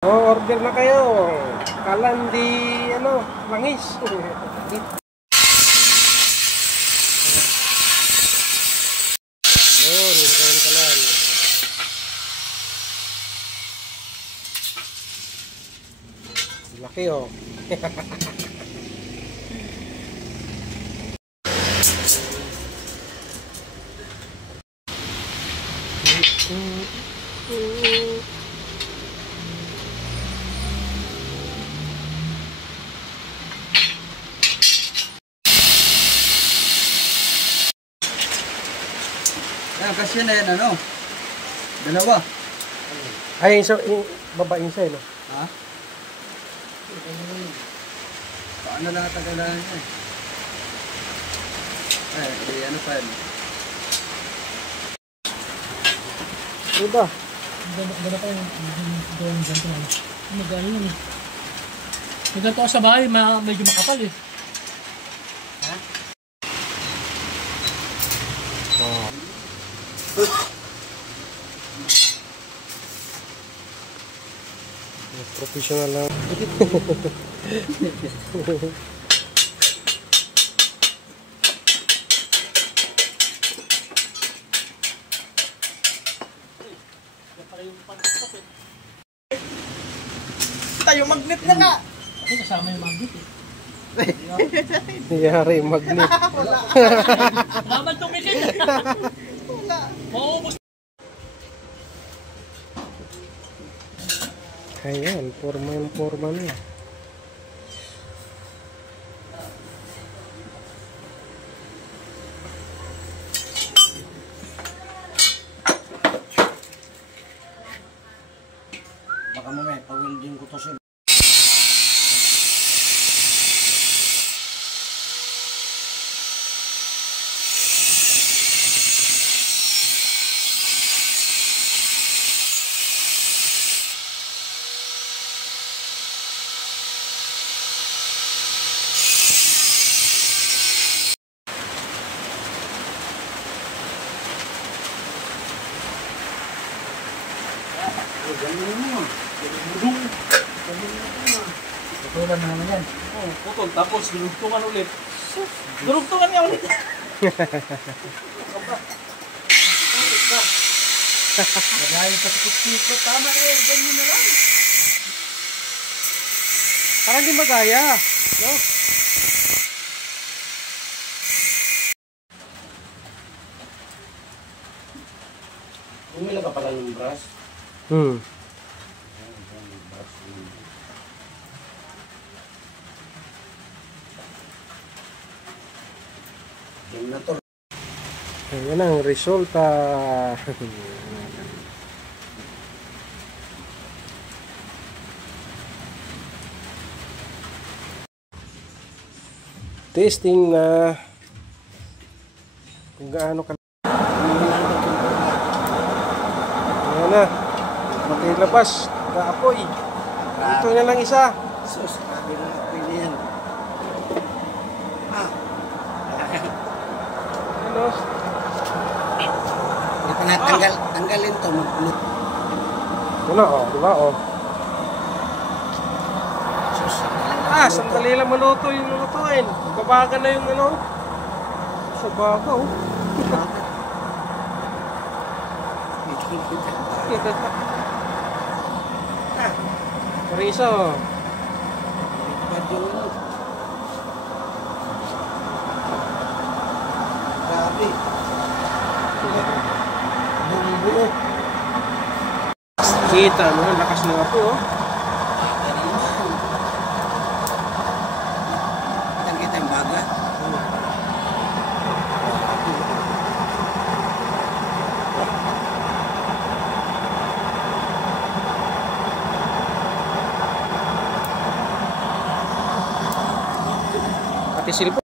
Oh, order na kayo. Kalandi, langis. Yun, kain kalan. Laki oh. Kasi na yan, dalawa. Ay, babaeng isa, no? Ha? Paano lang at tagalahan niya? Ay, ano pa yan? Diba? Ganda pa yung ganito na. Magano yun eh. May ganito ako sa bahay, medyo makapal eh. Ha? Oh. Professional lang. Tayo magnet na nga! Kasi kasama yung magnet eh. Nangyari yung magnet. Naman tumikit! Wala! Mauubos! Ayan, forma na. Baka mamaya, pag-welding ko to siya. Ganun mo. Budong. Putulan na naman yan. Oo, putol. Tapos durugtungan ulit. Durugtungan nga ulit. Magayon sa tukot-tukot. Tama eh. Ganun na lang. Parang di magaya. No? Bumila ka pala ng brush. Yan na to. Ayan ang resulta. Testing na kung gaano ka. Ayan na. Makilabas. Kaapoy. Ito na lang isa. Sus, sabi na pwede yan. Ano? Hindi pa tanggalin to. Wala oh. Diba oh. Sus, Sandali lang maluto yung lulutuin. Babaga na yung sa baga oh. Parisa oh. Grabe. Buo. Kita mo, lakas na ako oh. Kita yung baga. Pati silpo.